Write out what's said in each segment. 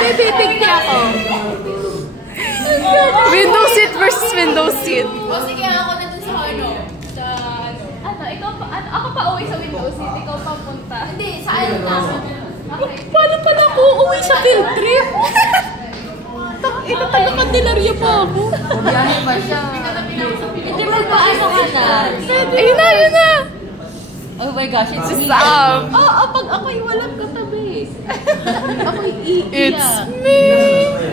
Bibibig niya ako. Window seat versus window seat. O sige, ako na dun sa ano. Ikaw pa, ako pa uwi sa window seat. Ikaw pa punta. Hindi, sa ano na. Okay. Paano pala ako uwi sa field trip? Taga-Candelaria pa ako. Biyahe pa siya. Hindi magpaano ka na. Ayun na. Oh my gosh, it's me. Sam. Pag ako'y walang katabi. Ako'y iiyak. It's me.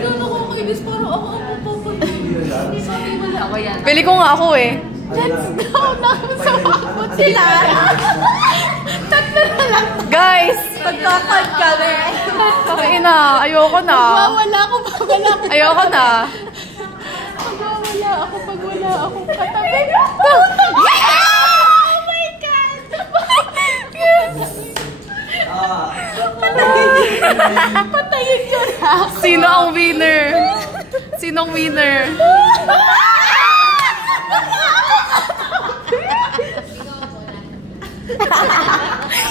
Doon ako kainis, parang ako papunta. Hindi sabi wala ako yan. Pili ko nga ako eh. Let's go na sa wakot sila. Tatlo na lang. Guys! Pagkakad kami. Ay na, ayoko na. Wala ako pag wala ako. Ayoko na. Pag wala ako katabi. Patayin ko na. Sino ang winner? Sinong winner?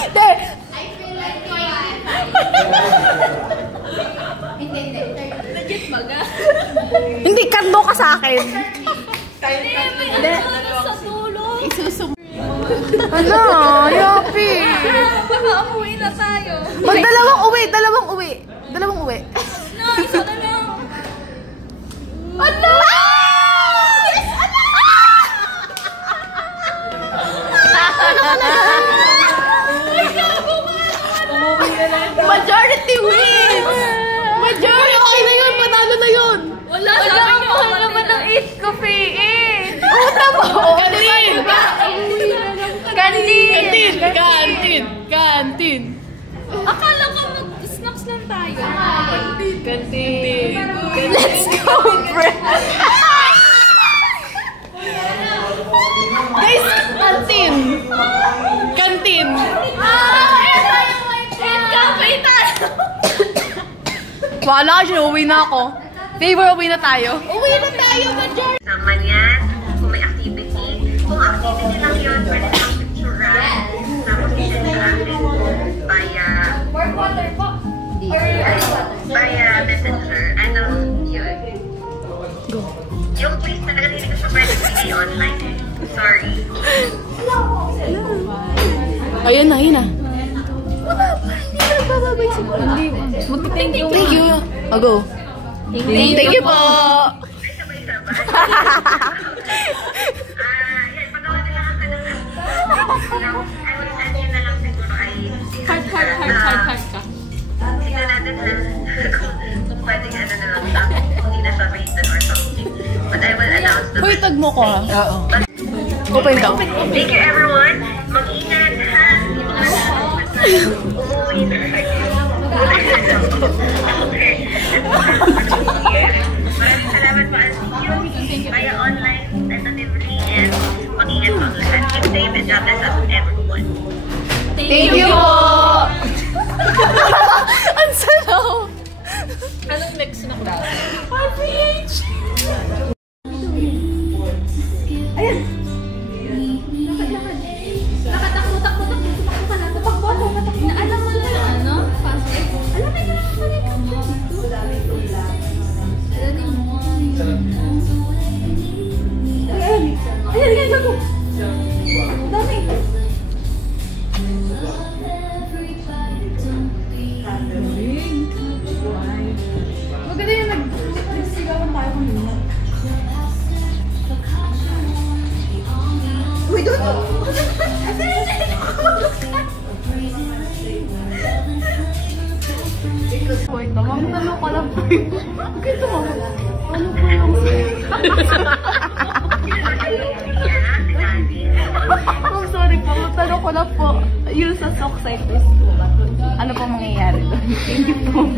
Hindi. Legit baga. Hindi, kando ka sa akin. Hindi. Sa tulong. Isusum. Ano? Yapi. Baka umuwi na tayo. Dalawang uwi. No, isa na lang. Ano? Majority wins! Majority! Okay na yun! Panalo na yun! Wala! Mahal naman ang 8 coffee eh! Tama! Kantin! Akala ko mag-snacks lang tayo. Kantin! Let's go, bro! Guys, kantin! Wala ka siya, uwi na ako. Favor, uwi na tayo. Majority! Naman yan, kung may activity. Kung activity lang yun, pwede kang picturean. Tapos i-send sa akin via messenger. Ano yun? Go. Yung place talaga hindi ko siya pwede bigay online. Sorry. Ayun na. Wala pa! Hindi ka nagbababay si Paul. Thank you. Oh, go. Thank you po. Ay, sabay-sabay. Yan, pagawa nila ka ng I will send you na lang siguro ay Heart ka. tingnan natin kung pwedeng ano na lang sa kung hindi na siya rated or something. But I will announce the Hoy, tag mo ko ha. Oo. Open daw. Thank you everyone. Mag-ingat ha. Umuwi na kayo. Okay. Maraming salamat po as you via online, tentatively, and mag-ingat po ang lahat. Keep safe and God bless us everyone. Thank you po. Ang salaw. Anong next na klase? RPH. Ayan! Nakatakbo ka na. Tatakbo ako. Alam mo na ano? Alam mo na Ayan, go! Dami! Maganda yung nagsigawan tayo kanina. Uy, doon! Wait, mamamdalo ka lang po yun. Okay, tumawag. Ano po yung... Oh, sorry po. Magtanong ko lang po. Yung sa sock site is ano po mangyayari doon? Thank you po.